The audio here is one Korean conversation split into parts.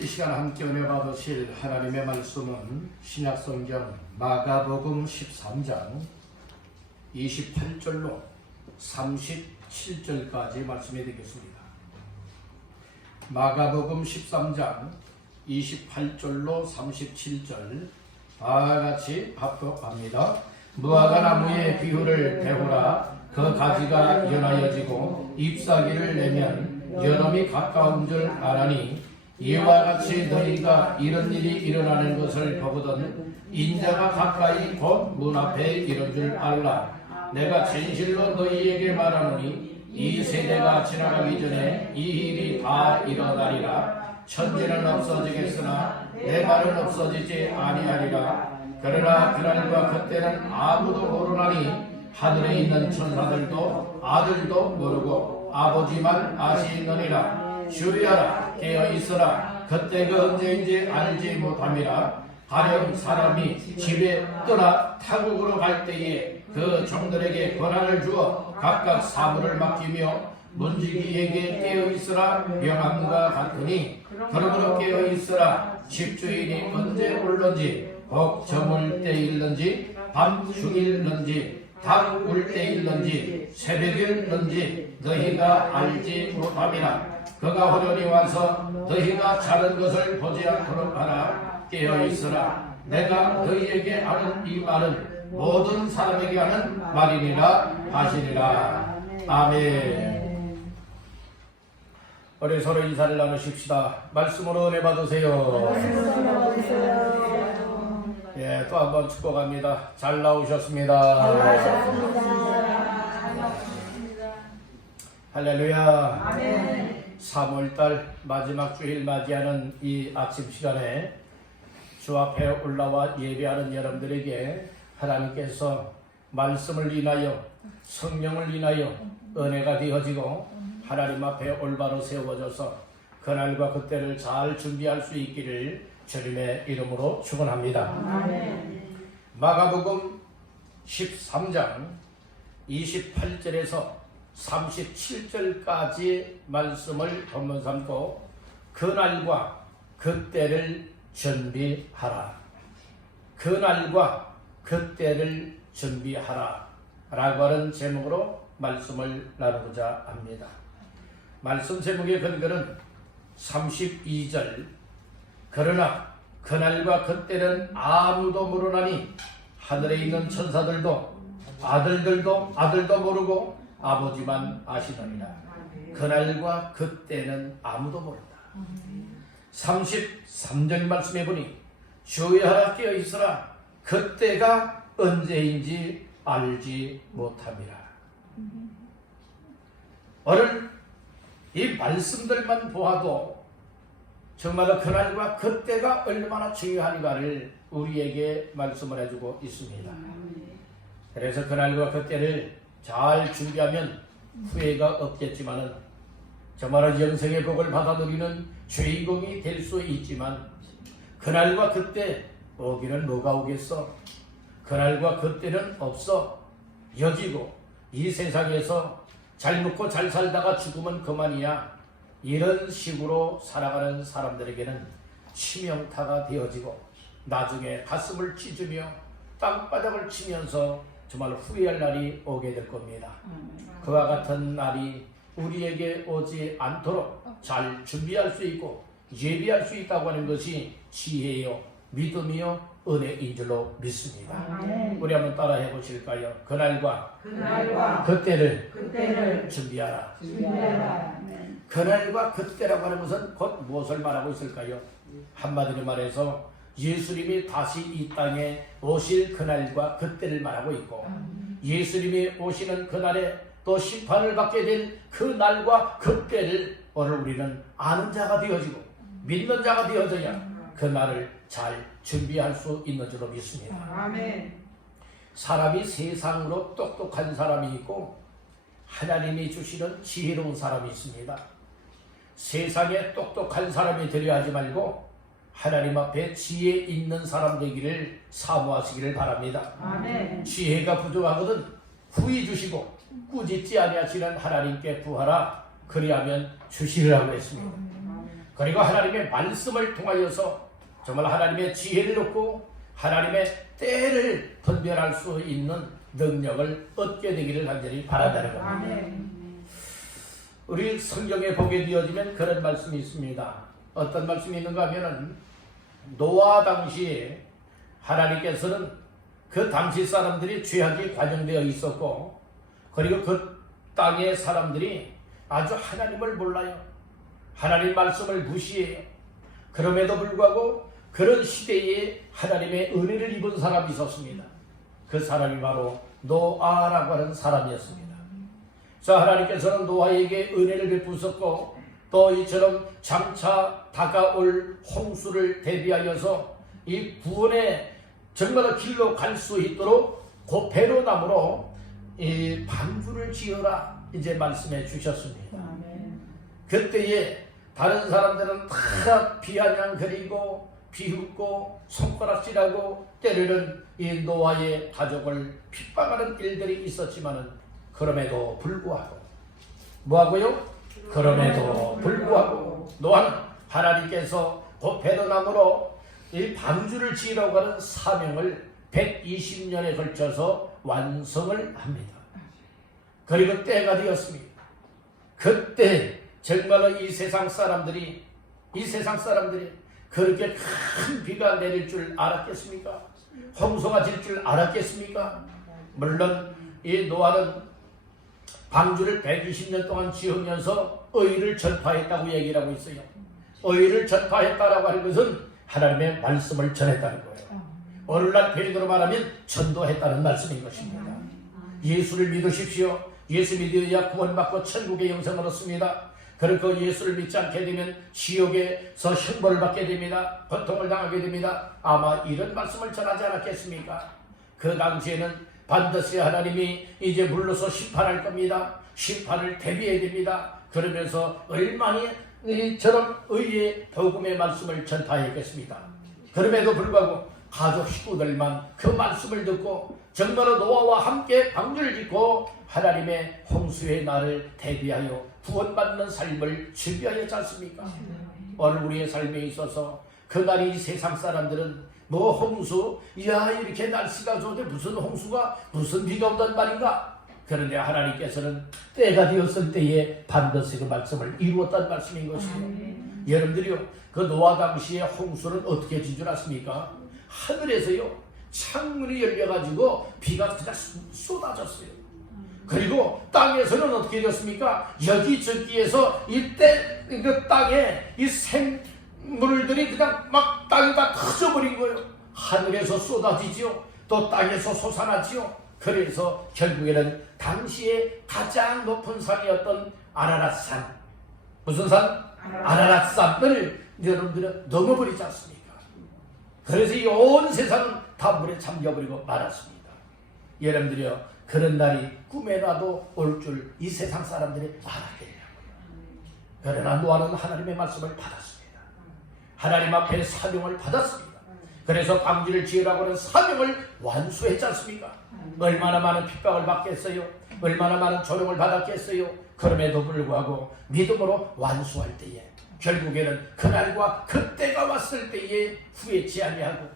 이 시간 함께 은혜 받으실 하나님의 말씀은 신약성경 마가복음 13장 28절로 37절까지 말씀이 되겠습니다. 마가복음 13장 28절로 37절 다 같이 합독합니다. 무화과 나무의 비유를 배우라. 그 가지가 연하여지고 잎사귀를 내면 여름이 가까운 줄 아나니 이와 같이 너희가 이런 일이 일어나는 것을 보거든 인자가 가까이 곧 문 앞에 이른 줄 알라. 내가 진실로 너희에게 말하노니 이 세대가 지나가기 전에 이 일이 다 일어나리라. 천지는 없어지겠으나 내 말은 없어지지 아니하리라. 그러나 그날과 그때는 아무도 모르나니 하늘에 있는 천사들도 아들도 모르고 아버지만 아시느니라. 주의하라. 깨어있으라. 그때가 언제인지 알지 못함이라. 가령 사람이 집에 떠나 타국으로 갈 때에 그 종들에게 권한을 주어 각각 사물을 맡기며 문지기에게 깨어있으라 명함과 같으니 그러므로 깨어있으라. 집주인이 언제 올는지 복 저물 때일는지 밤 중일는지 닭 울 때일는지 새벽일는지 너희가 알지 못함이라. 그가 호련히 와서 너희가 자는 것을 보지 않도록 하라. 깨어있으라. 내가 너희에게 하는 이 말은 모든 사람에게 하는 말이니라 하시니라. 아멘. 우리 서로 인사를 나누십시다. 말씀으로 은혜 받으세요. 예, 또 한 번 축복합니다. 잘 나오셨습니다. 할렐루야. 아멘. 3월달 마지막 주일 맞이하는 이 아침 시간에 주 앞에 올라와 예배하는 여러분들에게 하나님께서 말씀을 인하여 성령을 인하여 은혜가 되어지고 하나님 앞에 올바로 세워져서 그날과 그때를 잘 준비할 수 있기를 주님의 이름으로 축원합니다. 아멘. 마가복음 13장 28절에서 37절까지 말씀을 본문 삼고 그날과 그때를 준비하라. 그날과 그때를 준비하라 라고 하는 제목으로 말씀을 나누고자 합니다. 말씀 제목의 근거는 32절 그러나 그날과 그때는 아무도 모르나니 하늘에 있는 천사들도 아들도 모르고 아버지만 아시느니라. 그날과 그때는 아무도 모른다. 33절 말씀해 보니 주의하라. 깨어있으라. 그때가 언제인지 알지 못함이라. 오늘 이 말씀들만 보아도 정말로 그날과 그때가 얼마나 중요한가를 우리에게 말씀을 해주고 있습니다. 그래서 그날과 그때를 잘 준비하면 후회가 없겠지만은 정말로 영생의 복을 받아 누리는 주인공이 될 수 있지만 그날과 그때 오기는 뭐가 오겠어? 그날과 그때는 없어. 여지고 이 세상에서 잘 먹고 잘 살다가 죽으면 그만이야. 이런 식으로 살아가는 사람들에게는 치명타가 되어지고 나중에 가슴을 찢으며 땅바닥을 치면서 정말 후회할 날이 오게 될 겁니다. 그와 같은 날이 우리에게 오지 않도록 잘 준비할 수 있고 예비할 수 있다고 하는 것이 지혜요 믿음이요 은혜인 줄로 믿습니다. 우리 한번 따라해 보실까요? 그날과 그때를 준비하라. 그날과 그때라고 하는 것은 곧 무엇을 말하고 있을까요? 한마디로 말해서 예수님이 다시 이 땅에 오실 그날과 그때를 말하고 있고 예수님이 오시는 그날에 또 심판을 받게 될 그 날과 그때를 오늘 우리는 아는 자가 되어지고 믿는 자가 되어져야 그 날을 잘 준비할 수 있는 줄로 믿습니다. 아멘. 사람이 세상으로 똑똑한 사람이 있고 하나님이 주시는 지혜로운 사람이 있습니다. 세상에 똑똑한 사람이 되려 하지 말고 하나님 앞에 지혜 있는 사람 되기를 사모하시기를 바랍니다. 아멘. 지혜가 부족하거든 후히 주시고 꾸짖지 아니하시는 하나님께 구하라. 그리하면 주시리라고 했습니다. 그리고 하나님의 말씀을 통하여서 정말 하나님의 지혜를 얻고 하나님의 때를 분별할 수 있는 능력을 얻게 되기를 간절히 바란다는 겁니다. 우리 성경에 보게 되어지면 그런 말씀이 있습니다. 어떤 말씀이 있는가 하면은 노아 당시에 하나님께서는 그 당시 사람들이 죄악이 관영되어 있었고 그리고 그 땅의 사람들이 아주 하나님을 몰라요. 하나님 말씀을 무시해요. 그럼에도 불구하고 그런 시대에 하나님의 은혜를 입은 사람이 있었습니다. 그 사람이 바로 노아라고 하는 사람이었습니다. 그래서 하나님께서는 노아에게 은혜를 베푸셨고 또 이처럼 장차 다가올 홍수를 대비하여서 이 구원의 정말 길로 갈 수 있도록 고배로나무로 이 방주를 지어라 이제 말씀해 주셨습니다. 그때에 다른 사람들은 다 비아냥거리고 비웃고 손가락질하고 때로는 이 노아의 가족을 핍박하는 일들이 있었지만은 그럼에도 불구하고 뭐하고요? 그럼에도 불구하고 노아는 하나님께서 고배로나무로 이 방주를 지으라고 하는 사명을 120년에 걸쳐서 완성을 합니다. 그리고 때가 되었습니다. 그때 정말로 이 세상 사람들이 그렇게 큰 비가 내릴 줄 알았겠습니까? 홍수가 질 줄 알았겠습니까? 물론 이 노아는 방주를 120년 동안 지으면서 의를 전파했다고 얘기를 하고 있어요. 의를 전파했다라고 하는 것은 하나님의 말씀을 전했다는 거예요. 오늘날 표현으로 말하면 전도했다는 말씀인 것입니다. 예수를 믿으십시오. 예수 믿어야 구원받고 천국의 영생을 얻습니다. 그리고 예수를 믿지 않게 되면 지옥에서 형벌을 받게 됩니다. 고통을 당하게 됩니다. 아마 이런 말씀을 전하지 않았겠습니까? 그 당시에는 반드시 하나님이 이제 물러서 심판할 겁니다. 심판을 대비해야 됩니다. 그러면서 얼마나 이처럼 의의 복음의 말씀을 전파했겠습니까? 그럼에도 불구하고 가족 식구들만 그 말씀을 듣고 정말로 노아와 함께 방주를 짓고 하나님의 홍수의 날을 대비하여 구원받는 삶을 준비하였지 않습니까? 오늘 우리의 삶에 있어서 그날이 세상 사람들은 뭐 홍수? 야 이렇게 날씨가 좋은데 무슨 홍수가 무슨 비가 온단 말인가? 그런데 하나님께서는 때가 되었을 때에 반드시 그 말씀을 이루었다는 말씀인 것이에요. 여러분들이요 그 노아 당시에 홍수는 어떻게 진 줄 아십니까? 하늘에서요 창문이 열려가지고 비가 그냥 쏟아졌어요. 그리고 땅에서는 어떻게 되었습니까? 여기저기에서 이때 그 땅에 이 생물들이 그냥 막 땅이 다 터져버린 거예요. 하늘에서 쏟아지지요. 또 땅에서 솟아나지요. 그래서 결국에는 당시에 가장 높은 산이었던 아라랏산, 무슨 산? 아라랏산을 여러분들은 넘어버리지 않습니까? 그래서 이 온 세상은 다 물에 잠겨버리고 말았습니다. 여러분들이요 그런 날이 꿈에라도 올 줄 이 세상 사람들이 알았겠냐고요. 그러나 노아는 하나님의 말씀을 받았습니다. 하나님 앞에 사명을 받았습니다. 그래서 방주를 지으라고 하는 사명을 완수했지 않습니까? 얼마나 많은 핍박을 받겠어요? 얼마나 많은 조롱을 받았겠어요? 그럼에도 불구하고 믿음으로 완수할 때에 결국에는 그날과 그때가 왔을 때에 후회치 아니하고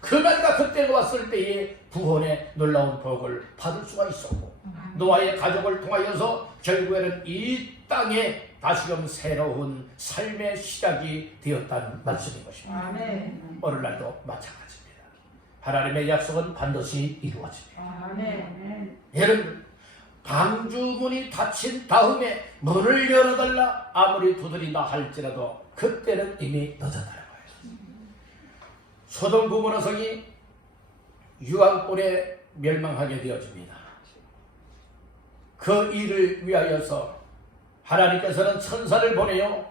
그날과 그때가 왔을 때에 구원의 놀라운 복을 받을 수가 있었고 노아의 가족을 통하여서 결국에는 이 땅에 다시금 새로운 삶의 시작이 되었다는 말씀인 것입니다. 아멘. 오늘날도 마찬가지입니다. 하나님의 약속은 반드시 이루어집니다. 아멘. 여러분 방주문이 닫힌 다음에 문을 열어달라 아무리 두드린다 할지라도 그때는 이미 늦었다는 거예요. 소돔 고모라 성이 유황불에 멸망하게 되어집니다. 그 일을 위하여서 하나님께서는 천사를 보내어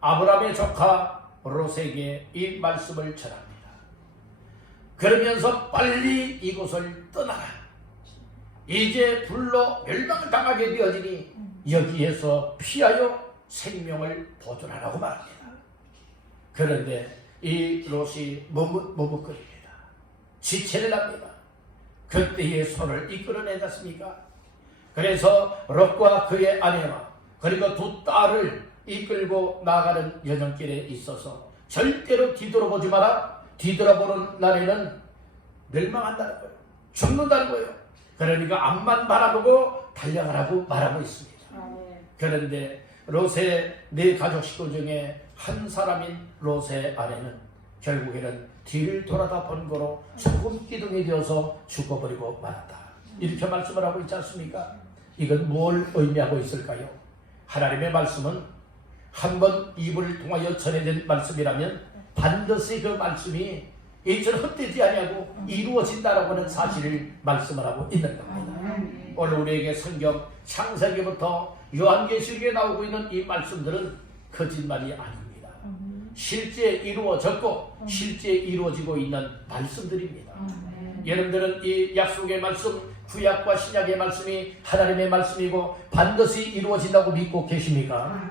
아브라함의 조카 롯에게 이 말씀을 전합니다. 그러면서 빨리 이곳을 떠나라. 이제 불로 멸망을 당하게 되어지니 여기에서 피하여 생명을 보존하라고 말합니다. 그런데 이 롯이 머뭇거립니다. 지체를 합니다. 그때의 손을 이끌어내지 않습니까? 그래서 롯과 그의 아내와 그리고 두 딸을 이끌고 나가는 여정길에 있어서 절대로 뒤돌아보지 마라. 뒤돌아보는 날에는 멸망한다는 거예요. 죽는다는 거예요. 그러니까 앞만 바라보고 달려가라고 말하고 있습니다. 그런데 롯의 네 가족 식구 중에 한 사람인 롯의 아내는 결국에는 뒤를 돌아다 본 거로 죽음 기둥이 되어서 죽어버리고 말았다. 이렇게 말씀을 하고 있지 않습니까? 이건 뭘 의미하고 있을까요? 하나님의 말씀은 한번 입을 통하여 전해진 말씀이라면 반드시 그 말씀이 이처럼 헛되지 아니하고 이루어진다라고 하는 사실을 말씀을 하고 있는 겁니다. 오늘 우리에게 성경 창세기부터 요한계시록에 나오고 있는 이 말씀들은 거짓말이 아닙니다. 실제 이루어졌고 실제 이루어지고 있는 말씀들입니다. 여러분들은 이 약속의 말씀, 구약과 신약의 말씀이 하나님의 말씀이고 반드시 이루어진다고 믿고 계십니까?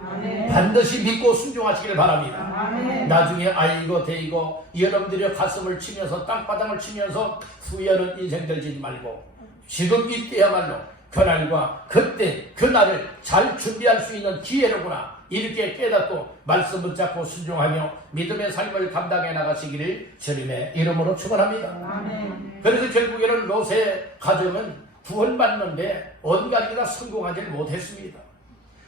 반드시 믿고 순종하시길 바랍니다. 나중에 아이고 대이고 여러분들의 가슴을 치면서 땅바닥을 치면서 후회하는 인생 들지 말고 지금 이때야말로 그날과 그때 그날을 잘 준비할 수 있는 기회로구나 이렇게 깨닫고 말씀 붙잡고 순종하며 믿음의 삶을 감당해 나가시기를 주님의 이름으로 축원합니다. 그래서 결국에는 롯의 가정은 구원받는데 온갖 다 성공하지 못했습니다.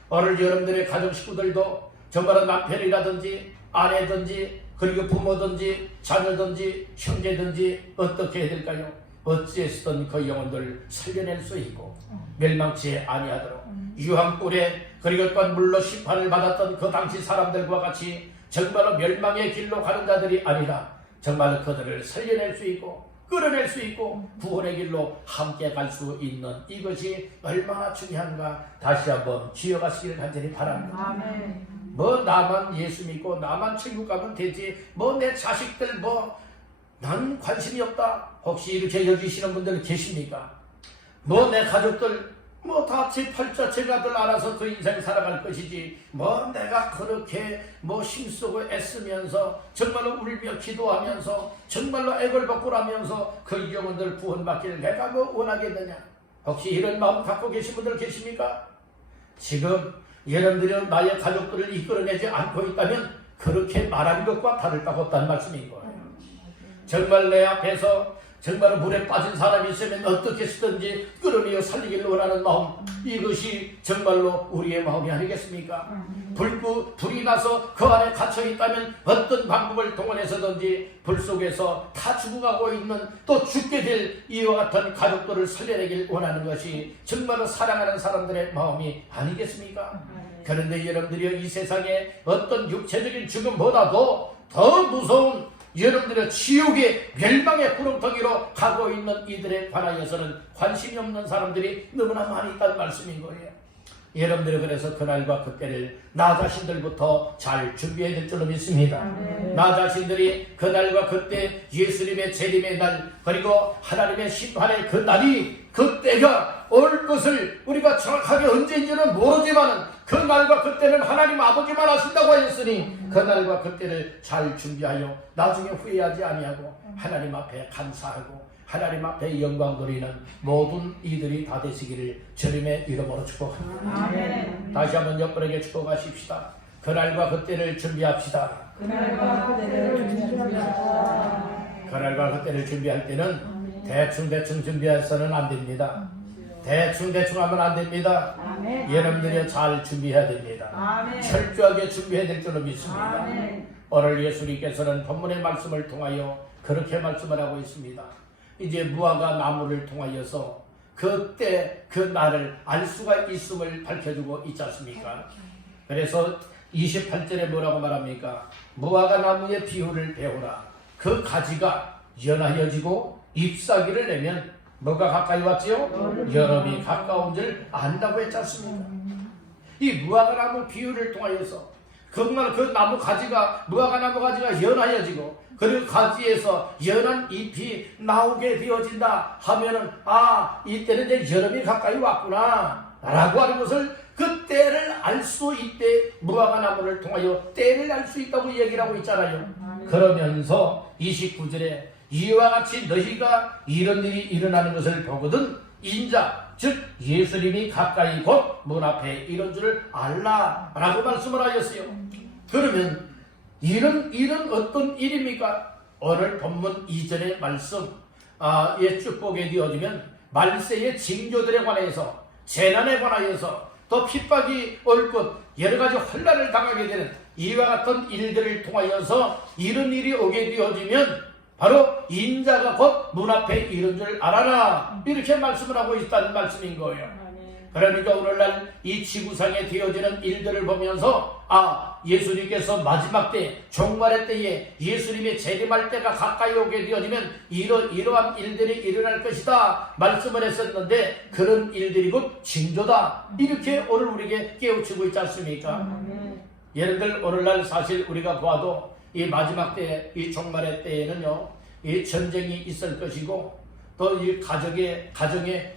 오늘 여러분들의 가정 식구들도 정말 남편이라든지 아내든지 그리고 부모든지 자녀든지 형제든지 어떻게 해야 될까요? 어찌했든 그 영혼들을 살려낼 수 있고 멸망치 아니하도록 유황불에 그리고 또 물로 심판을 받았던 그 당시 사람들과 같이 정말로 멸망의 길로 가는 자들이 아니라 정말로 그들을 살려낼 수 있고 끌어낼 수 있고 구원의 길로 함께 갈 수 있는 이것이 얼마나 중요한가 다시 한번 기억하시기를 간절히 바랍니다. 뭐 나만 예수 믿고 나만 천국 가면 되지 뭐 내 자식들 뭐 난 관심이 없다 혹시 이렇게 여기시는 분들 계십니까? 뭐 내 가족들 뭐 다 제 팔자 제가들 알아서 그 인생 살아갈 것이지 뭐 내가 그렇게 뭐 힘쓰고 애쓰면서 정말로 울며 기도하면서 정말로 애걸복걸하면서 그 영혼들 구원받기를 내가 뭐 원하겠느냐 혹시 이런 마음 갖고 계신 분들 계십니까? 지금 여러분들이 나의 가족들을 이끌어내지 않고 있다면 그렇게 말하는 것과 다를 바 없다는 말씀인 거예요. 정말 내 앞에서 정말 물에 빠진 사람이 있으면 어떻게 쓰든지 끌어내어 살리기를 원하는 마음 이것이 정말로 우리의 마음이 아니겠습니까? 불이 나서 그 안에 갇혀 있다면 어떤 방법을 동원해서든지 불 속에서 다 죽어가고 있는 또 죽게 될 이와 같은 가족들을 살려내길 원하는 것이 정말로 사랑하는 사람들의 마음이 아니겠습니까? 그런데 여러분들이 이 세상에 어떤 육체적인 죽음보다도 더 무서운 여러분들의 지옥의 멸망의 구렁텅이로 가고 있는 이들에 관하여서는 관심이 없는 사람들이 너무나 많이 있다는 말씀인 거예요. 여러분들이 그래서 그날과 그때를 나 자신들부터 잘 준비해야 될 줄로 믿습니다. 나 자신들이 그날과 그때 예수님의 재림의 날 그리고 하나님의 심판의 그 날이 그때가 올 것을 우리가 정확하게 언제인지는 모르지만 그 날과 그때는 하나님 아버지만 아신다고 하였으니 그 날과 그때를 잘 준비하여 나중에 후회하지 아니하고 하나님 앞에 감사하고 하나님 앞에 영광 돌리는 모든 이들이 다 되시기를 주님의 이름으로 축복합니다. 다시 한번 옆분에게 축복하십시다. 그날과 그때를 준비합시다. 그날과 그때를 준비할 때는 대충 준비해서는 안 됩니다. 대충 하면 안 됩니다. 여러분들이 잘 준비해야 됩니다. 철저하게 준비해야 될 줄로 믿습니다. 오늘 예수님께서는 본문의 말씀을 통하여 그렇게 말씀을 하고 있습니다. 이제 무화과 나무를 통하여서 그때 그 날을 알 수가 있음을 밝혀주고 있지 않습니까? 그래서 28절에 뭐라고 말합니까? 무화과 나무의 비유를 배우라. 그 가지가 연하여지고 잎사귀를 내면 뭐가 가까이 왔지요? 여름이 가까운 줄 안다고 했지 않습니까? 이 무화과 나무 비유를 통하여서 정말 그 나무 가지가 무화과 나무 가지가 연하여지고 그리고 가지에서 연한 잎이 나오게 되어진다 하면은 이때는 이제 여름이 가까이 왔구나 라고 하는 것을 그 때를 알 수 있대 무화과 나무를 통하여 때를 알 수 있다고 얘기를 하고 있잖아요. 그러면서 29절에 이와 같이 너희가 이런 일이 일어나는 것을 보거든 인자 즉 예수님이 가까이 곧 문 앞에 이런 줄을 알라라고 말씀을 하였어요. 그러면 이런 어떤 일입니까? 오늘 본문 이전의 말씀 쭉 보게 되어지면 말세의 징조들에 관해서, 재난에 관하여서, 또 핍박이 올 것, 여러 가지 혼란을 당하게 되는 이와 같은 일들을 통하여서 이런 일이 오게 되어지면 바로 인자가 곧 문 앞에 이른 줄 알아라, 이렇게 말씀을 하고 있다는 말씀인 거예요. 그러니까 오늘날 이 지구상에 되어지는 일들을 보면서 예수님께서 마지막 때, 종말의 때에 예수님의 재림할 때가 가까이 오게 되어지면 이러한 일들이 일어날 것이다 말씀을 했었는데, 그런 일들이 곧 징조다, 이렇게 오늘 우리에게 깨우치고 있지 않습니까? 여러분들, 오늘날 사실 우리가 보아도 이 마지막 때, 이 종말의 때에는요, 이 전쟁이 있을 것이고, 또 이 가정에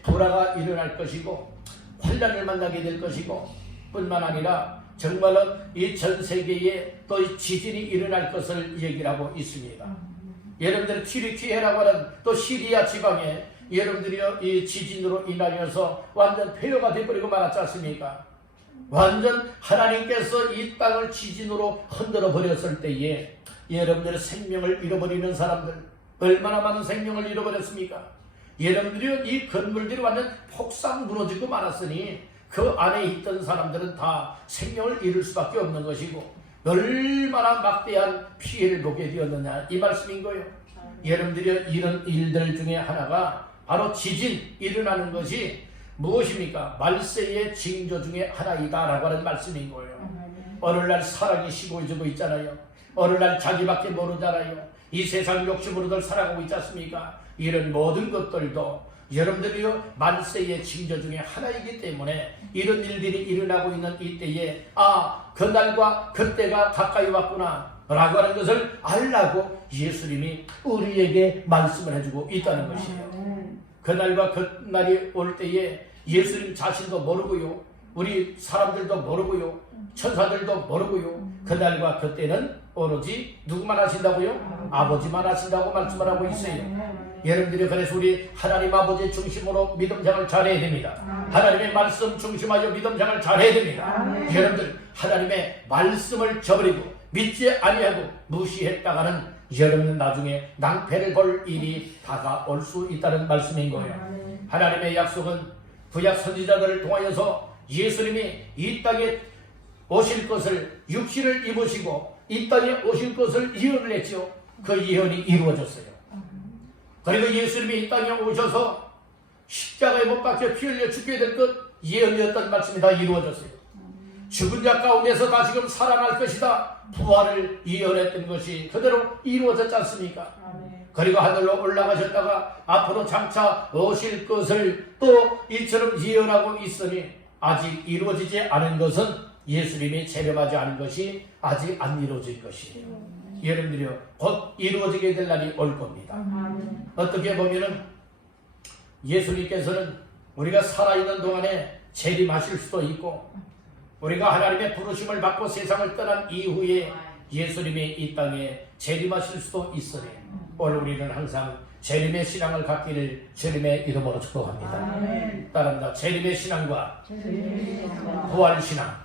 불화가 일어날 것이고, 환란을 만나게 될 것이고, 뿐만 아니라 정말로 이 전 세계에 또 이 지진이 일어날 것을 얘기를 하고 있습니다. 여러분들 튀르키예라고 하는 또 시리아 지방에 여러분들이요, 이 지진으로 인하여서 완전 폐허가 되어버리고 말았지 않습니까? 완전 하나님께서 이 땅을 지진으로 흔들어 버렸을 때에 여러분들의 생명을 잃어버리는 사람들, 얼마나 많은 생명을 잃어버렸습니까? 여러분들이 이 건물들이 완전 폭삭 무너지고 말았으니 그 안에 있던 사람들은 다 생명을 잃을 수밖에 없는 것이고, 얼마나 막대한 피해를 보게 되었느냐, 이 말씀인 거예요. 여러분들이 이런 일들 중에 하나가 바로 지진 일어나는 것이 무엇입니까? 말세의 징조 중에 하나이다라고 하는 말씀인 거예요. 오늘날 사랑이 시고해지고 있잖아요. 오늘날 자기밖에 모르잖아요. 이 세상 욕심으로들 살아가고 있지 않습니까? 이런 모든 것들도 여러분들이요, 말세의 징조 중에 하나이기 때문에 이런 일들이 일어나고 있는 이때에 그날과 그때가 가까이 왔구나 라고 하는 것을 알라고 예수님이 우리에게 말씀을 해주고 있다는 것이에요. 그날과 그날이 올 때에 예수님 자신도 모르고요, 우리 사람들도 모르고요, 천사들도 모르고요, 그날과 그때는 오로지 누구만 하신다고요? 아버지만 하신다고 말씀을 하고 있어요. 여러분들이 그래서 우리 하나님 아버지 중심으로 믿음생활을 잘해야 됩니다. 하나님의 말씀 중심하여 믿음생활을 잘해야 됩니다. 여러분들, 하나님의 말씀을 저버리고 믿지 아니하고 무시했다가는 여러분 나중에 낭패를 볼 일이 다가올 수 있다는 말씀인 거예요. 하나님의 약속은 구약 선지자들을 통하여서 예수님이 이 땅에 오실 것을, 육신을 입으시고 이 땅에 오실 것을 예언을 했죠. 그 예언이 이루어졌어요. 그리고 예수님이 이 땅에 오셔서 십자가에 못 박혀 피 흘려 죽게 될 것, 예언이었던 말씀이 다 이루어졌어요. 죽은 자 가운데서 다시금 살아날 것이다, 부활을 예언했던 것이 그대로 이루어졌지 않습니까? 그리고 하늘로 올라가셨다가 앞으로 장차 오실 것을 또 이처럼 예언하고 있으니 아직 이루어지지 않은 것은 예수님이 재림하지 않은 것이 아직 안 이루어질 것이에요. 여러분들이요, 곧 이루어지게 될 날이 올 겁니다. 어떻게 보면은 예수님께서는 우리가 살아있는 동안에 재림하실 수도 있고, 우리가 하나님의 부르심을 받고 세상을 떠난 이후에 예수님이 이 땅에 재림하실 수도 있으니 오늘 우리는 항상 재림의 신앙을 갖기를 주님의 이름으로 축복합니다. 따릅니다. 재림의 신앙과 부활신앙.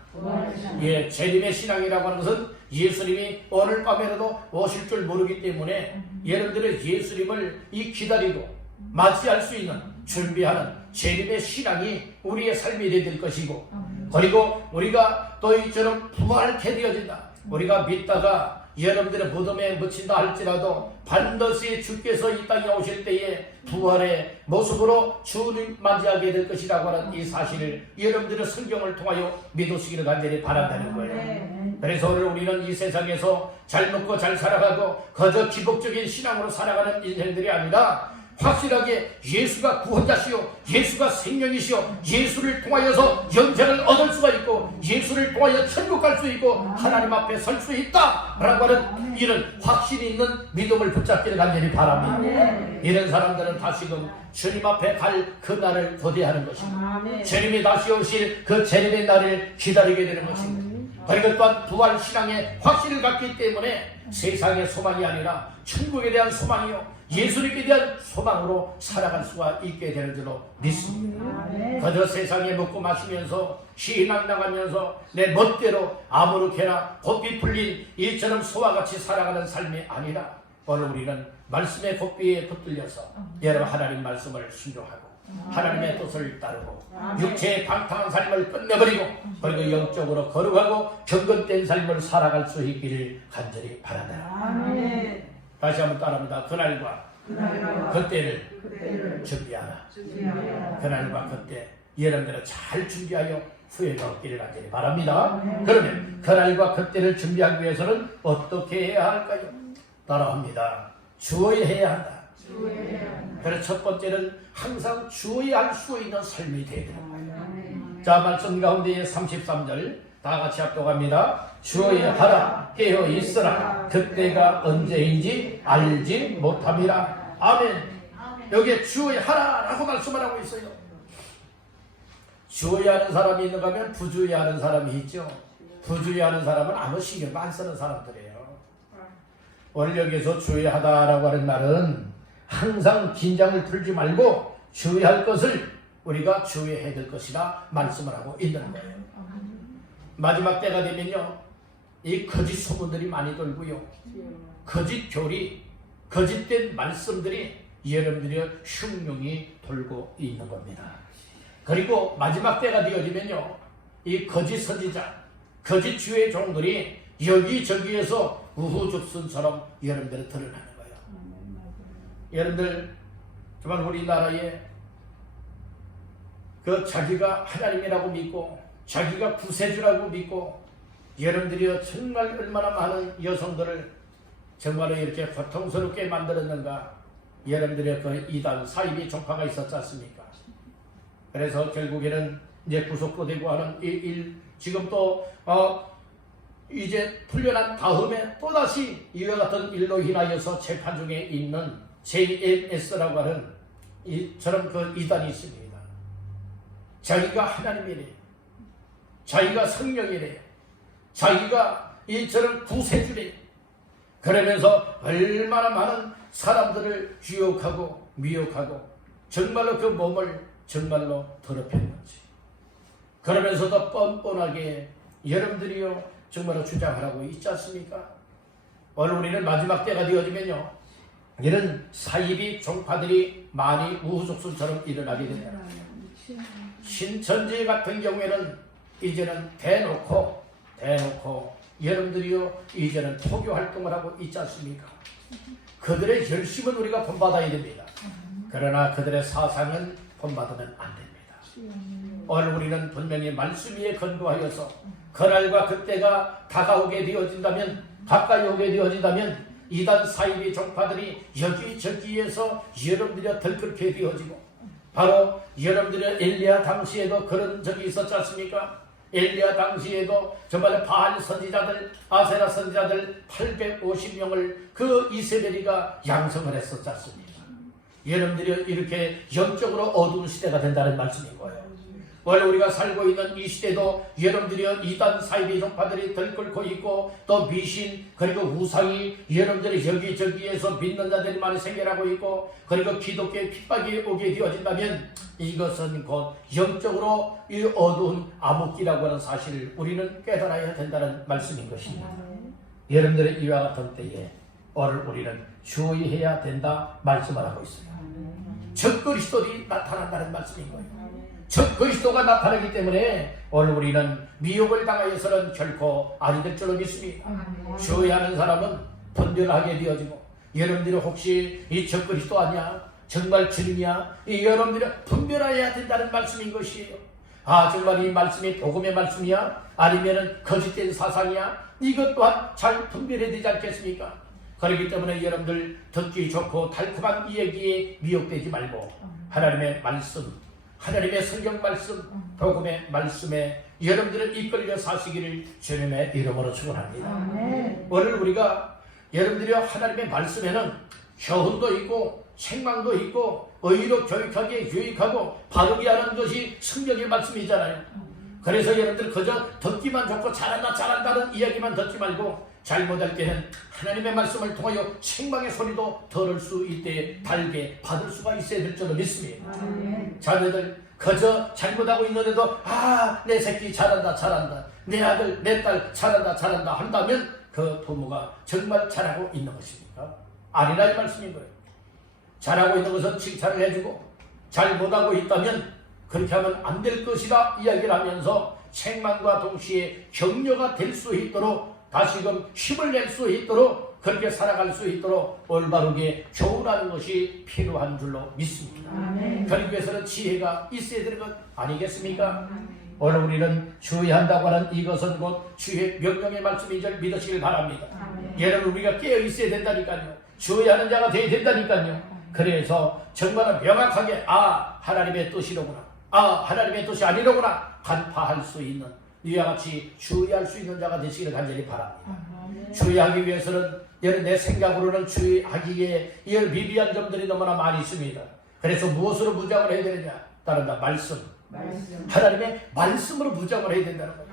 재림의 신앙이라고 하는 것은 예수님이 오늘 밤에라도 오실 줄 모르기 때문에 여러분들의 예수님을 기다리고 맞이할 수 있는, 준비하는 재림의 신앙이 우리의 삶이 될 것이고, 그리고 우리가 또 이처럼 부활케 되어진다. 우리가 믿다가 여러분들의 무덤에 묻힌다 할지라도 반드시 주께서 이 땅에 오실 때에 부활의 모습으로 주를 맞이하게 될 것이라고 하는 이 사실을 여러분들의 성경을 통하여 믿으시기를 간절히 바란다는 거예요. 그래서 오늘 우리는 이 세상에서 잘 먹고 잘 살아가고 거저 기복적인 신앙으로 살아가는 인생들이 아니라 확실하게 예수가 구원자시오, 예수가 생명이시오, 예수를 통하여서 영생을 얻을 수가 있고 예수를 통하여 천국 갈 수 있고 하나님 앞에 설 수 있다라고 하는 이런 확신이 있는 믿음을 붙잡기를 간절히 바랍니다. 이런 사람들은 다시금 주님 앞에 갈 그 날을 고대하는 것입니다. 주님이 다시 오실 그 재림의 날을 기다리게 되는 것입니다. 그리고 또한 부활 신앙의 확신을 갖기 때문에 세상의 소망이 아니라 천국에 대한 소망이요 예수님께 대한 소망으로 살아갈 수가 있게 되는 줄로 믿습니다. 그저 세상에 먹고 마시면서 신앙 나가면서 내 멋대로 아무렇게나 고삐 풀린 이처럼 소와 같이 살아가는 삶이 아니라 오늘 우리는 말씀의 고삐에 붙들려서 여러분 하나님 말씀을 순종하고 하나님의 뜻을 따르고 육체의 방탕한 삶을 끝내버리고 그리고 영적으로 거룩하고 경건된 삶을 살아갈 수 있기를 간절히 바란다. 다시 한번 따라합니다. 그날과 그때를 준비하라. 그날과 그때 여러분들은 잘 준비하여 후회가 없기를 간절히 바랍니다. 그러면 그날과 그때를 준비하기 위해서는 어떻게 해야 할까요? 따라합니다. 주어야 한다. 그래서 첫 번째는 항상 주어야 할 수 있는 삶이 되야 됩니다. 자, 말씀 가운데 33절 다 같이 합독합니다. 주어야 하라, 깨어 있으라, 그때가 언제인지 알지 못함이라. 아멘. 여기에 주어야 하라라고 말씀을 하고 있어요. 주어야 하는 사람이 있는가 하면 부주어야 하는 사람이 있죠. 부주어야 하는 사람은 아무 신경 안 쓰는 사람들이에요. 오늘 여기서 주어야 하다라고 하는 말은 항상 긴장을 풀지 말고 주어야 할 것을 우리가 주어해야 될 것이라 말씀을 하고 있는 거예요. 마지막 때가 되면요, 이 거짓 소문들이 많이 돌고요, 거짓 교리, 거짓된 말씀들이 여러분들이 흉흉이 돌고 있는 겁니다. 그리고 마지막 때가 되어지면요, 이 거짓 선지자, 거짓 주의 종들이 여기저기에서 우후죽순처럼 여러분들이 드러나는 거예요. 여러분들 정말 우리나라에 그 자기가 하나님이라고 믿고 자기가 구세주라고 믿고 여러분들이 정말 얼마나 많은 여성들을 정말로 이렇게 고통스럽게 만들었는가. 여러분들의 그 이단 사이비 종파가 있었지 않습니까? 그래서 결국에는 이제 구속도 되고 하는 지금 또 이제 풀려난 다음에 또다시 이와 같은 일로 인하여서 재판 중에 있는 JMS라고 하는 이처럼 그 이단이 있습니다. 자기가 하나님이래, 자기가 성령이래, 자기가 이처럼 구세주래. 그러면서 얼마나 많은 사람들을 유혹하고 미혹하고 정말로 그 몸을 정말로 더럽혔는지. 그러면서도 뻔뻔하게 여러분들이요 정말로 주장하라고 있지 않습니까? 오늘 우리는 마지막 때가 되어지면요, 이런 사이비 종파들이 많이 우후죽순처럼 일어나게 됩니다. 신천지 같은 경우에는 이제는 대놓고 여러분들이요 이제는 포교 활동을 하고 있지 않습니까? 그들의 열심은 우리가 본받아야 됩니다. 그러나 그들의 사상은 본받으면 안 됩니다. 오늘 우리는 분명히 말씀 위에 근거하여서 그날과 그때가 다가오게 되어진다면, 가까이 오게 되어진다면 이단 사이비 종파들이 여기저기에서 여러분들이 들끓게 되어지고, 바로 여러분들의 엘리야 당시에도 그런 적이 있었지 않습니까? 엘리야 당시에도 정말 바알 선지자들, 아세라 선지자들 850명을 그 이세벨이가 양성을 했었지 않습니까? 여러분들이 이렇게 영적으로 어두운 시대가 된다는 말씀인 거예요. 원래 우리가 살고 있는 이 시대도 여러분들이 이단 사이비 종파들이 들끓고 있고, 또 미신 그리고 우상이 여러분들이 여기저기에서 믿는 자들이 많이 생겨나고 있고, 그리고 기독교의 핍박이 오게 되어진다면 이것은 곧 영적으로 이 어두운 암흑기라고 하는 사실을 우리는 깨달아야 된다는 말씀인 것입니다. 여러분들의 이와 같은 때에 오늘 우리는 주의해야 된다 말씀을 하고 있어요. 적그리스도들이 나타난다는 말씀인 거예요. 적그리스도가 나타나기 때문에 오늘 우리는 미혹을 당하여서는 결코 아니 될 줄로 믿습니다. 주의하는 사람은 분별하게 되어지고, 여러분들이 혹시 이 적그리스도 아니야? 정말 주님이야? 이 여러분들이 분별해야 된다는 말씀인 것이에요. 아, 정말 이 말씀이 복음의 말씀이야? 아니면은 거짓된 사상이야? 이것 또한 잘 분별해야 되지 않겠습니까? 그렇기 때문에 여러분들 듣기 좋고 달콤한 이 얘기에 미혹되지 말고 하나님의 말씀, 하나님의 성경 말씀, 복음의 말씀에 여러분들은 이끌려 사시기를 주님의 이름으로 축원합니다. 오늘 우리가 여러분들이 하나님의 말씀에는 교훈도 있고 책망도 있고 의로 교육하게 유익하고 바르게 하는 것이 성경의 말씀이잖아요. 그래서 여러분들 그저 듣기만 좋고 잘한다 잘한다는 이야기만 듣지 말고 잘못할 때는 하나님의 말씀을 통하여 책망의 소리도 들을 수 있되 달게 받을 수가 있어야 될 줄로 믿습니다. 자녀들 그저 잘못하고 있는데도 내 새끼 잘한다 잘한다, 내 아들 내 딸 잘한다 잘한다 한다면 그 부모가 정말 잘하고 있는 것입니까? 아니라 이 말씀인 거예요. 잘하고 있는 것은 칭찬을 해주고 잘못하고 있다면 그렇게 하면 안 될 것이다 이야기를 하면서 책망과 동시에 격려가 될 수 있도록 다시금 힘을 낼 수 있도록 그렇게 살아갈 수 있도록 올바르게 교훈하는 것이 필요한 줄로 믿습니다. 그러기 위해서는 지혜가 있어야 되는 것 아니겠습니까? 오늘 우리는 주의한다고 하는 이것은 곧 주의 명령의 말씀인 줄 믿으시길 바랍니다. 여러분 우리가 깨어 있어야 된다니까요. 주의하는 자가 되어야 된다니까요. 그래서 정말 명확하게 하나님의 뜻이로구나, 하나님의 뜻이 아니로구나 간파할 수 있는 이와 같이 주의할 수 있는 자가 되시기를 간절히 바랍니다. 주의하기 위해서는 내 생각으로는 주의하기에 이런 미비한 점들이 너무나 많이 있습니다. 그래서 무엇으로 무장을 해야 되느냐? 따른다 말씀. 하나님의 말씀으로 무장을 해야 된다는 거예요.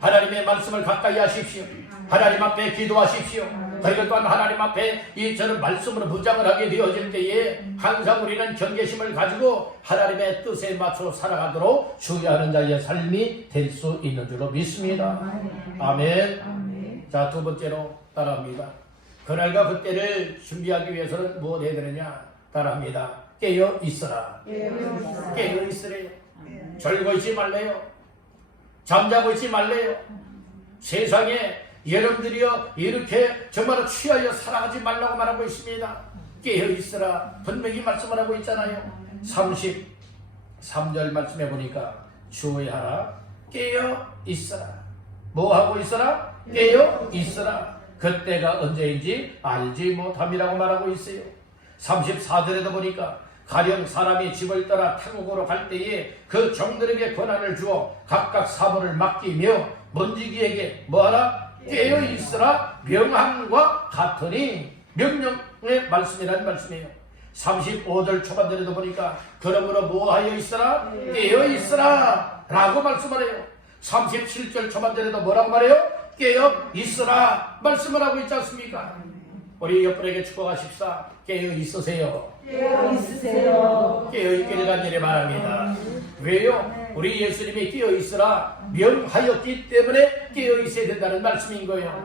하나님의 말씀을 가까이 하십시오. 하나님 앞에 기도하십시오. 그리고 또한 하나님 앞에 저는 말씀으로 무장을 하게 되어질 때에 항상 우리는 경계심을 가지고 하나님의 뜻에 맞춰 살아가도록 주의하는 자의 삶이 될 수 있는 줄로 믿습니다. 아멘. 자, 두 번째로 따라합니다. 그날과 그때를 준비하기 위해서는 무엇 해야 되느냐? 따라합니다. 깨어 있어라. 깨어 있으래요. 졸고 있지 말래요. 잠자고 있지 말래요. 세상에 여러분들이요 이렇게 정말 취하여 살아가지 말라고 말하고 있습니다. 깨어 있으라 분명히 말씀을 하고 있잖아요. 33절 말씀해 보니까 주의하라 깨어 있으라. 뭐 하고 있으라? 깨어 있으라. 그때가 언제인지 알지 못함이라고 말하고 있어요. 34절에도 보니까 가령 사람이 집을 떠나 타국으로 갈 때에 그 종들에게 권한을 주어 각각 사물을 맡기며 먼지기에게 뭐하라? 깨어 있으라 명함과 같으니 명령의 말씀이라는 말씀이에요. 35절 초반절에도 보니까 그러므로 뭐하여 있으라? 깨어 있으라 라고 말씀을 해요. 37절 초반절에도 뭐라고 말해요? 깨어 있으라 말씀을 하고 있지 않습니까? 우리 옆분에게 축복하십사. 깨어 있으세요. 깨어 있으세요. 깨어 있기를 간절히 바랍니다. 왜요? 우리 예수님이 깨어 있으라 명하였기 때문에 깨어 있어야 된다는 말씀인 거예요.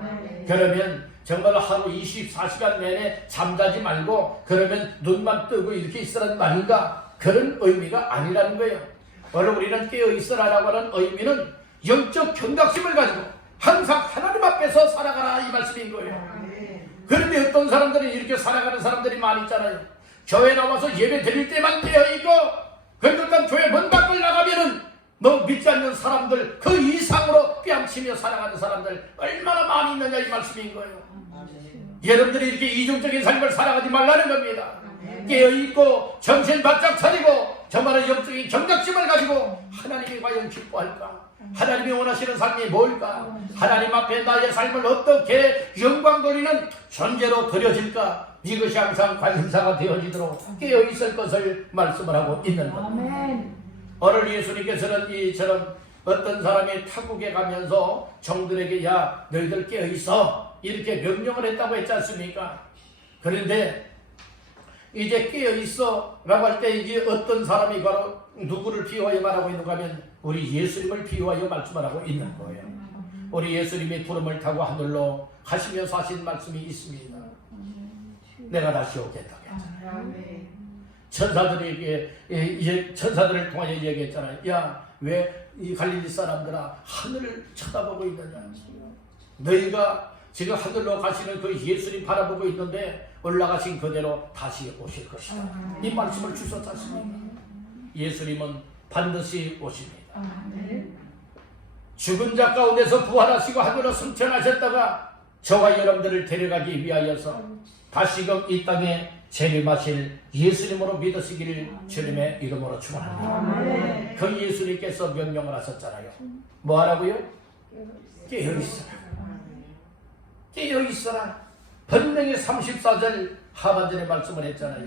그러면 정말 하루 24시간 내내 잠자지 말고 그러면 눈만 뜨고 이렇게 있으라는 말인가? 그런 의미가 아니라는 거예요. 오늘 우리는 깨어 있으라라고 하는 의미는 영적 경각심을 가지고 항상 하나님 앞에서 살아가라 이 말씀인 거예요. 그런데 어떤 사람들은 이렇게 살아가는 사람들이 많이 있잖아요. 교회 나와서 예배 드릴 때만 깨어있고 그리고 또 교회 문 밖을 나가면은 너 믿지 않는 사람들 그 이상으로 뺨치며 살아가는 사람들 얼마나 많이 있느냐 이 말씀인 거예요. 여러분들이 이렇게 이중적인 삶을 살아가지 말라는 겁니다. 깨어있고 정신 바짝 차리고 정말 영적인 경각심을 가지고 하나님이 과연 기뻐할까? 하나님이 원하시는 삶이 뭘까? 하나님 앞에 나의 삶을 어떻게 영광 돌리는 존재로 드려질까? 이것이 항상 관심사가 되어지도록 깨어있을 것을 말씀을 하고 있는 겁니다. 오늘 예수님께서는 이처럼 어떤 사람이 타국에 가면서 종들에게 야 너희들 깨어있어 이렇게 명령을 했다고 했지 않습니까? 그런데 이제 깨어있어 라고 할 때 이게 어떤 사람이 바로 누구를 비유하여 말하고 있는가 하면 우리 예수님을 비유하여 말씀을 하고 있는 거예요. 우리 예수님이 구름을 타고 하늘로 가시면서 하신 말씀이 있습니다. 내가 다시 오겠다. 천사들에게 이제 천사들을 통하여 얘기했잖아요. 야, 왜 이 갈릴리 사람들아 하늘을 쳐다보고 있느냐? 너희가 지금 하늘로 가시는 그 예수님 바라보고 있는데 올라가신 그대로 다시 오실 것이다. 이 말씀을 주셨지 않습니까? 예수님은 반드시 오십니다. 죽은 자 가운데서 부활하시고 하늘로 승천하셨다가 저와 여러분들을 데려가기 위하여서 다시금 이 땅에 재림하실 예수님으로 믿으시기를 주님의 이름으로 축원합니다. 그 예수님께서 명령을 하셨잖아요. 뭐 하라고요? 깨어있어라. 깨어있어라. 분명히 34절 하반절에 말씀을 했잖아요.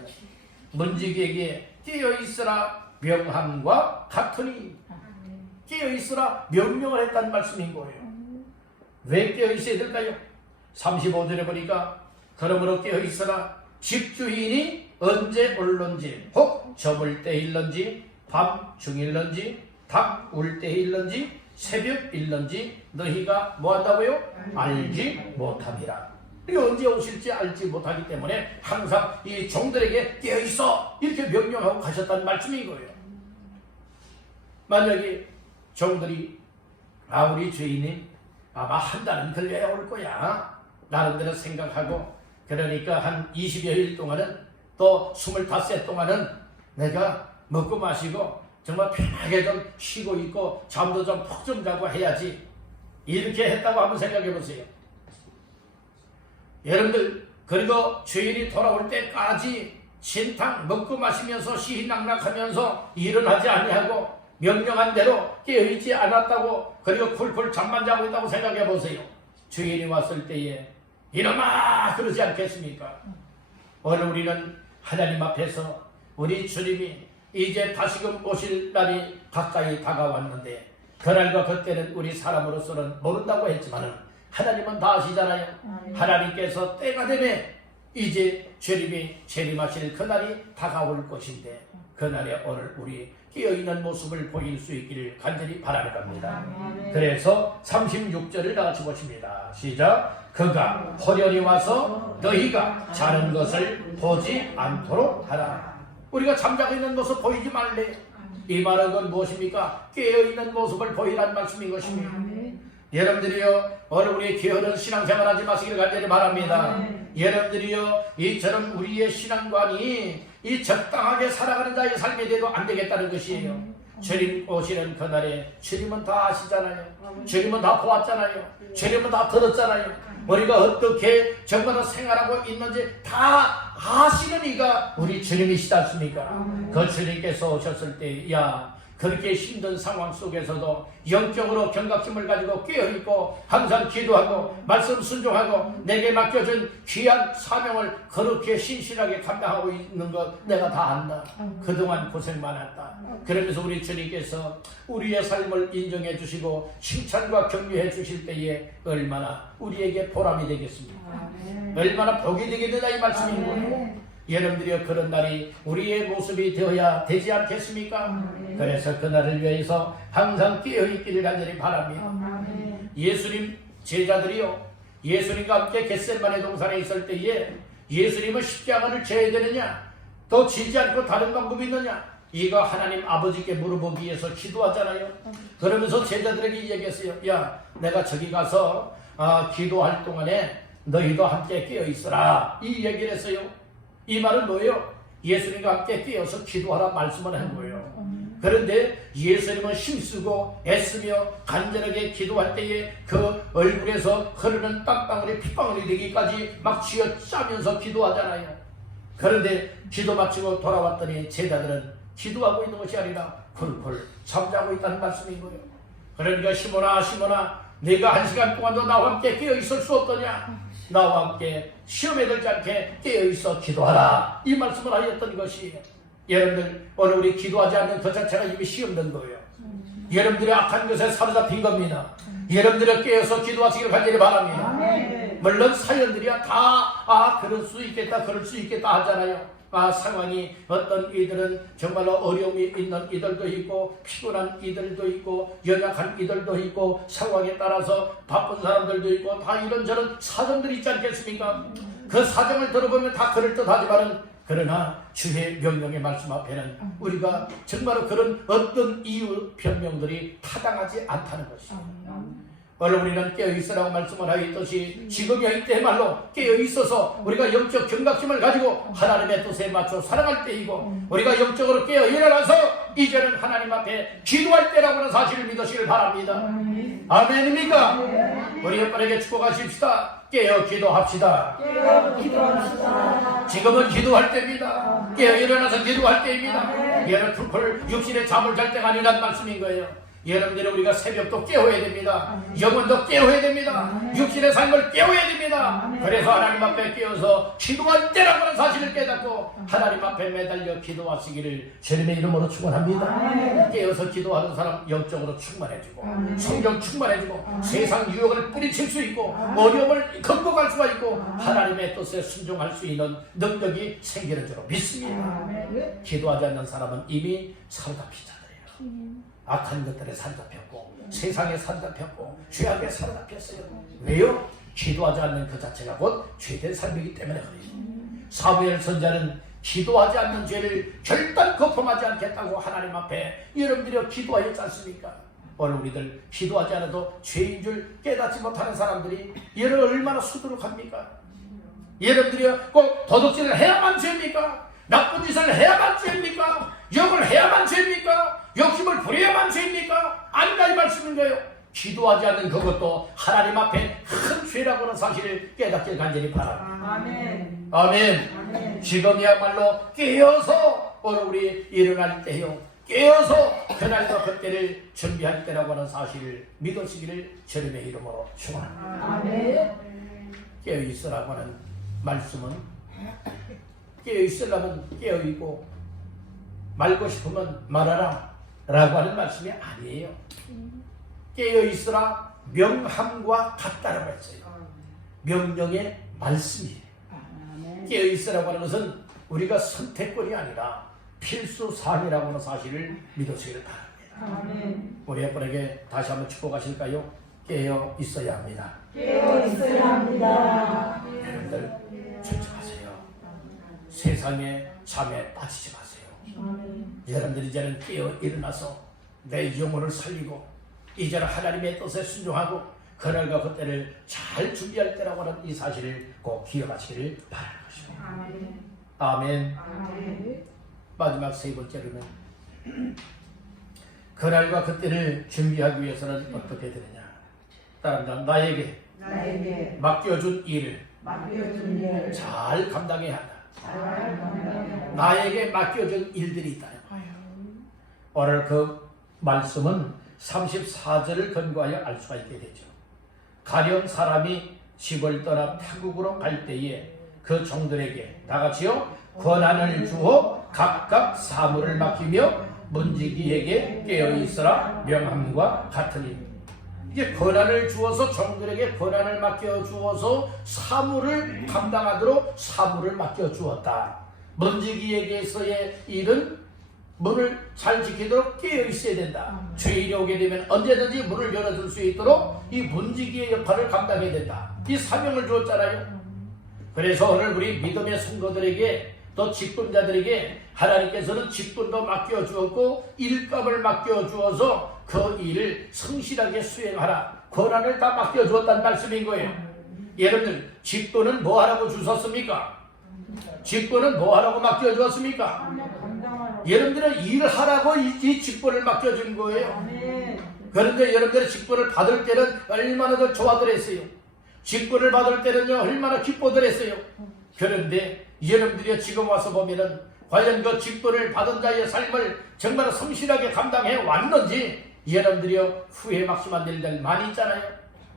문지기에게 깨어있어라 명함과 같으니 깨어있으라 명령을 했다는 말씀인 거예요. 왜 깨어있어야 될까요? 35절에 보니까 그러므로 깨어있으라 집주인이 언제 올런지 혹 저물 때일런지 밤중일런지 닭 울 때일런지 새벽일런지 너희가 뭐한다고요? 알지 못함이라. 이게 언제 오실지 알지 못하기 때문에 항상 이 종들에게 깨어있어 이렇게 명령하고 가셨다는 말씀인 거예요. 만약에 종들이 우리 주인이 아마 한 달은 걸려야 올 거야 나름대로 생각하고, 그러니까 한 20여일 동안은 또 25세 동안은 내가 먹고 마시고 정말 편하게 좀 쉬고 있고 잠도 좀 푹 좀 자고 해야지, 이렇게 했다고 한번 생각해 보세요. 여러분들, 그리고 주인이 돌아올 때까지 진탕 먹고 마시면서 시희낙낙하면서 일은 하지 아니하고 명령한 대로 깨어있지 않았다고, 그리고 쿨쿨 잠만 자고 있다고 생각해 보세요. 주인이 왔을 때에 이놈아 그러지 않겠습니까? 오늘 우리는 하나님 앞에서 우리 주님이 이제 다시금 오실 날이 가까이 다가왔는데, 그날과 그때는 우리 사람으로서는 모른다고 했지만은 하나님은 다 아시잖아요. 하나님께서 때가 되면 이제 주님이 재림하실 그날이 다가올 것인데, 그날에 오늘 우리 깨어있는 모습을 보일 수 있기를 간절히 바라봅니다. 그래서 36절을 다 같이 보십니다. 시작. 그가 호련히 와서 너희가 자는 것을 보지 않도록 하라. 우리가 잠자고 있는 모습 보이지 말래. 이 말은 건 무엇입니까? 깨어있는 모습을 보이라는 말씀인 것입니다. 여러분들이요, 오늘 우리 게으른 신앙생활 하지 마시기를 간절히 바랍니다. 여러분들이요, 이처럼 우리의 신앙관이 이 적당하게 살아가는 자의 삶이 돼도 안 되겠다는 것이에요. 주님 오시는 그날에 주님은 다 아시잖아요. 주님은 다 보았잖아요. 주님은 다 들었잖아요. 우리가 어떻게 정말로 생활하고 있는지 다 아시는 이가 우리 주님이시지 않습니까? 그 주님께서 오셨을 때, 그렇게 힘든 상황 속에서도 영적으로 경각심을 가지고 깨어있고 항상 기도하고 말씀 순종하고 내게 맡겨준 귀한 사명을 그렇게 신실하게 감당하고 있는 것 내가 다 안다. 그동안 고생 많았다. 그러면서 우리 주님께서 우리의 삶을 인정해 주시고 칭찬과 격려해 주실 때에 얼마나 우리에게 보람이 되겠습니까? 얼마나 복이 되겠느냐 이 말씀인 거예요. 여러분들이여, 그런 날이 우리의 모습이 되어야 되지 않겠습니까? 그래서 그날을 위해서 항상 깨어있기를 간절히 바랍니다. 예수님 제자들이요, 예수님과 함께 겟세마네 동산에 있을 때에 예수님은 십자가를 져야 되느냐, 또 지지 않고 다른 방법이 있느냐, 이거 하나님 아버지께 물어보기 위해서 기도하잖아요. 그러면서 제자들에게 얘기했어요. 내가 저기 가서 기도할 동안에 너희도 함께 깨어있어라, 이 얘기를 했어요. 이 말은 뭐예요? 예수님과 함께 깨어서 기도하라 말씀을 한 거예요. 그런데 예수님은 힘쓰고 애쓰며 간절하게 기도할 때에 그 얼굴에서 흐르는 땀방울이 핏방울이 되기까지 막 쥐어짜면서 기도하잖아요. 그런데 기도 마치고 돌아왔더니 제자들은 기도하고 있는 것이 아니라 쿨쿨 잠자고 있다는 말씀인 거예요. 그러니까 시몬아 네가 1시간 동안도 나와 함께 깨어 있을 수 없더냐? 나와 함께 시험에 들지 않게 깨어있어 기도하라, 이 말씀을 하였던 것이에요. 여러분들, 오늘 우리 기도하지 않는 그 자체가 이미 시험된 거예요. 여러분들의 악한 것에 사로잡힌 겁니다. 여러분들이 깨어서 기도하시길 간절히 바랍니다. 물론 사연들이야 다 그럴 수 있겠다 하잖아요. 상황이, 어떤 이들은 정말로 어려움이 있는 이들도 있고 피곤한 이들도 있고 연약한 이들도 있고 상황에 따라서 바쁜 사람들도 있고 다 이런저런 사정들이 있지 않겠습니까? 그 사정을 들어보면 다 그럴듯하지만은, 그러나 주의 명령의 말씀 앞에는 우리가 정말로 그런 어떤 이유 변명들이 타당하지 않다는 것이에요. 오늘 우리는 깨어있으라고 말씀을 하였듯이 지금이 이때말로 깨어있어서 우리가 영적 경각심을 가지고 하나님의 뜻에 맞춰 살아갈 때이고, 우리가 영적으로 깨어 일어나서 이제는 하나님 앞에 기도할 때라고는 사실을 믿으시길 바랍니다. 아멘입니까? 우리 옆분에게 축복하십시다. 깨어 기도합시다. 지금은 기도할 때입니다. 깨어 일어나서 기도할 때입니다. 여러분, 쿨쿨 육신의 잠을 잘 때가 아니란 말씀인 거예요. 여러분들은 우리가 새벽도 깨워야 됩니다. 영혼도 깨워야 됩니다. 육신의 삶을 깨워야 됩니다. 있습니다. 그래서 하나님 앞에 깨어서 기도할 때라고 하는 사실을 깨닫고 하나님 앞에 매달려 기도하시기를 주님의 이름으로 축원합니다. 깨어서 기도하는 사람 영적으로 충만해지고 성령 충만해지고 세상 유혹을 뿌리칠 수 있고 어려움을 극복할 수가 있고 하나님의 뜻에 순종할 수 있는 능력이 생기는 줄로 믿습니다. 기도하지 않는 사람은 이미 사로잡힌 자들이에요. 악한 것들에 사로잡혔고 세상에 사로잡혔고 죄악에 사로잡혔어요. 왜요? 기도하지 않는 그 자체가 곧 죄된 삶이기 때문에 그래요. 사무엘 선지자는 기도하지 않는 죄를 결단 거품하지 않겠다고 하나님 앞에 여러분들이 기도하였지 않습니까? 오늘 우리들 기도하지 않아도 죄인 줄 깨닫지 못하는 사람들이 여러분 얼마나 수두룩합니까? 여러분들이 꼭 도둑질을 해야만 죄입니까? 나쁜 짓을 해야만 죄입니까? 욕을 해야만 죄입니까? 욕심을 부려야만 죄입니까? 아니다 이 말씀인 거예요. 기도하지 않는 그것도 하나님 앞에 큰 죄라고 하는 사실을 깨닫길 간절히 바랍니다. 아멘. 아멘. 아멘. 지금이야말로 깨어서 오늘 우리 일어날 때요. 깨어서 그날과 그때를 준비할 때라고 하는 사실을 믿으시기를 주님의 이름으로 축원합니다. 아멘. 깨어있으라고 하는 말씀은 깨어있으려면 깨어있고 말고 싶으면 말하라 라고 하는 말씀이 아니에요. 깨어있으라 명함과 같다라고 했어요. 명령의 말씀이에요. 깨어있으라고 하는 것은 우리가 선택권이 아니라 필수 사항이라고 하는 사실을 믿으시기를 바랍니다. 아멘. 우리 여러분에게 다시 한번 축복하실까요? 깨어 있어야 합니다. 깨어 있어야 합니다. 여러분들 집중하세요. 세상의 잠에 빠지지 마세요. 여러분들 이제는 깨어 일어나서 내 영혼을 살리고 이제는 하나님의 뜻에 순종하고 그날과 그때를 잘 준비할 때라고 하는 이 사실을 꼭 기억하시기를 바라는 것입니다. 아멘. 아멘. 마지막 세 번째로는 그날과 그때를 준비하기 위해서는 어떻게 되느냐. 따라합니다. 나에게 맡겨준 일을 맡겨준 일 잘 감당해야 한다. 잘 감당해야 나에게 맡겨준 일들이 있다. 오늘 그 말씀은 34절을 근거하여 알 수가 있게 되죠. 가령 사람이 집을 떠나 타국으로 갈 때에 그 종들에게 다같이요 권한을 주어 각각 사물을 맡기며 문지기에게 깨어있으라 명함과 같으니, 이게 권한을 주어서 종들에게 권한을 맡겨 주어서 사물을 감당하도록 사물을 맡겨 주었다. 문지기에게서의 일은 문을 잘 지키도록 깨어 있어야 된다. 죄인이 오게 되면 언제든지 문을 열어줄 수 있도록 이 문지기의 역할을 감당해야 된다. 이 사명을 주었잖아요. 그래서 오늘 우리 믿음의 성도들에게 또 직분자들에게 하나님께서는 직분도 맡겨 주었고 일감을 맡겨 주어서 그 일을 성실하게 수행하라 권한을 다 맡겨 주었다는 말씀인 거예요. 여러분들 직분은 뭐 하라고 주셨습니까? 직분은 뭐 하라고 맡겨 주었습니까? 여러분들은 일하라고 이 직분을 맡겨준 거예요. 그런데 여러분들의 직분을 받을 때는 얼마나 더 좋아들었어요. 직분을 받을 때는요 얼마나 기뻐들었어요. 그런데 여러분들이 지금 와서 보면은 과연 그 직분을 받은 자의 삶을 정말 성실하게 감당해 왔는지 여러분들이 후회 막심한 일들 많이 있잖아요.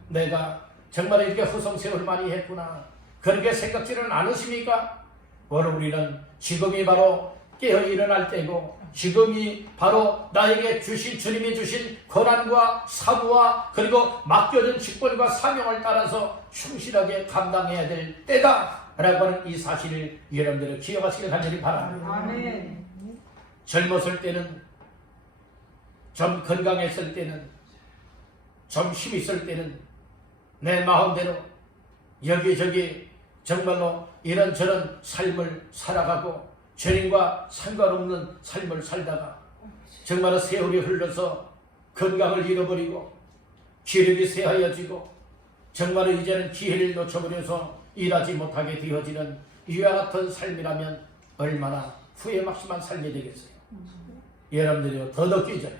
내가 정말 이렇게 허송세월 많이 했구나. 그렇게 생각지는 않으십니까? 오늘 우리는 지금이 바로 깨어 일어날 때고 지금이 바로 나에게 주신 주님이 주신 권한과 사부와 그리고 맡겨진 직분과 사명을 따라서 충실하게 감당해야 될 때다 라고 하는 이 사실을 여러분들이 기억하시길 간절히 바랍니다. 아멘. 젊었을 때는 좀 건강했을 때는 좀 힘 있을 때는 내 마음대로 여기저기 정말로 이런저런 삶을 살아가고 죄인과 상관없는 삶을 살다가 정말 세월이 흘러서 건강을 잃어버리고 기력이 쇠하여지고 정말 이제는 기회를 놓쳐버려서 일하지 못하게 되어지는 이와 같은 삶이라면 얼마나 후회 막심한 삶이 되겠어요. 여러분들이 더 늦기 전에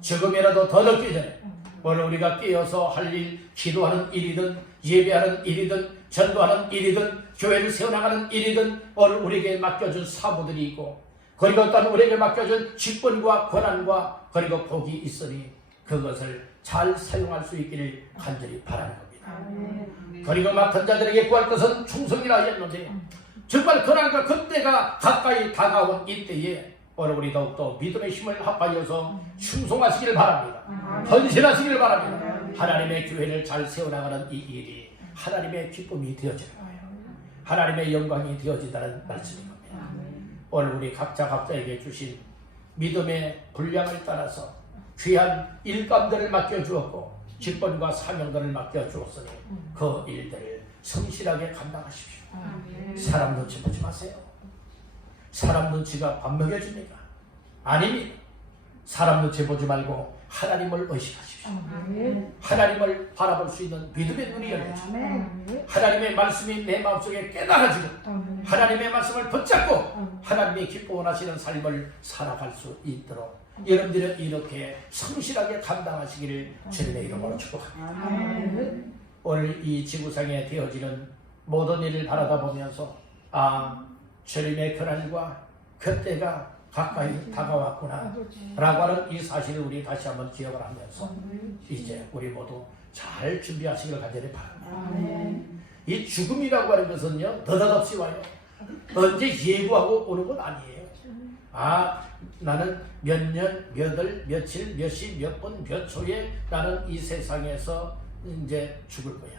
지금이라도 더 늦기 전에 오늘 우리가 깨어서 할 일, 기도하는 일이든 예배하는 일이든 전도하는 일이든 교회를 세워나가는 일이든 오늘 우리에게 맡겨준 사무들이 있고 그리고 또한 우리에게 맡겨준 직분과 권한과 그리고 복이 있으니 그것을 잘 사용할 수 있기를 간절히 바라는 겁니다. 그리고 맡은 자들에게 구할 것은 충성이라 하였는데 정말 그날과 그때가 가까이 다가온 이때에 오늘 우리 더욱더 믿음의 힘을 합하여서 충성하시길 바랍니다. 헌신하시길 바랍니다. 하나님의 교회를 잘 세워나가는 이 일이 하나님의 기쁨이 되어지는 거예요. 하나님의 영광이 되어진다는 말씀인 겁니다. 오늘 우리 각자에게 주신 믿음의 분량을 따라서 귀한 일감들을 맡겨주었고 직분과 사명들을 맡겨주었으니 그 일들을 성실하게 감당하십시오. 사람 눈치 보지 마세요. 사람 눈치가 밥 먹여줍니까? 아닙니다. 사람 눈치 보지 말고 하나님을 의식하십시오. 하나님을 바라볼 수 있는 믿음의 눈이 열려지고 하나님의 말씀이 내 마음속에 깨달아지고 하나님의 말씀을 붙잡고 하나님의 기뻐 원하시는 삶을 살아갈 수 있도록 여러분들은 이렇게 성실하게 감당하시기를 주님의 이름으로 축복합니다. 오늘 이 지구상에 되어지는 모든 일을 바라다 보면서 주님의 그날과 그때가 가까이 다가왔구나 라고 하는 이 사실을 우리 다시 한번 기억을 하면서 이제 우리 모두 잘 준비하시길 간절히 바랍니다. 이 죽음이라고 하는 것은요 느닷없이 와요. 언제 예고하고 오는 건 아니에요. 나는 몇 년, 몇 월, 며칠, 몇 시, 몇 분, 몇 초에 나는 이 세상에서 이제 죽을 거야.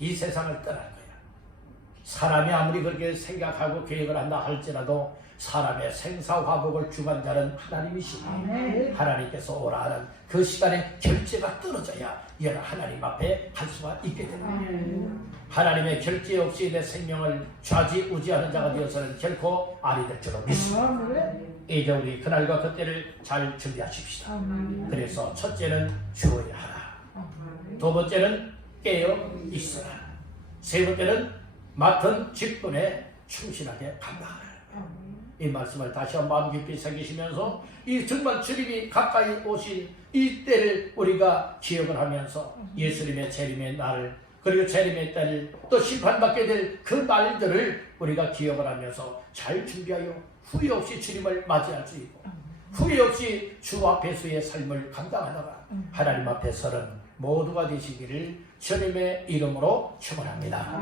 이 세상을 떠날 거야. 사람이 아무리 그렇게 생각하고 계획을 한다 할지라도 사람의 생사화복을 주관자는 하나님이시니 하나님께서 오라 하는 그 시간에 결제가 떨어져야 얘는 하나님 앞에 할 수가 있게 됩니다. 하나님의 결제 없이 내 생명을 좌지우지하는 자가 되어서는 결코 아니 될 줄로 믿습니다. 이제 우리 그날과 그때를 잘 준비하십시다. 그래서 첫째는 주어야 하라. 두 번째는 깨어 있어라. 세 번째는 맡은 직분에 충실하게 감당하라. 이 말씀을 다시 한번 마음 깊이 새기시면서 이 정말 주님이 가까이 오신 이 때를 우리가 기억을 하면서 예수님의 재림의 날 그리고 재림의 때를 또 심판받게 될 그 날들을 우리가 기억을 하면서 잘 준비하여 후회 없이 주님을 맞이할 수 있고 후회 없이 주 앞에서의 삶을 감당하다가 하나님 앞에 서는 모두가 되시기를 주님의 이름으로 축원합니다.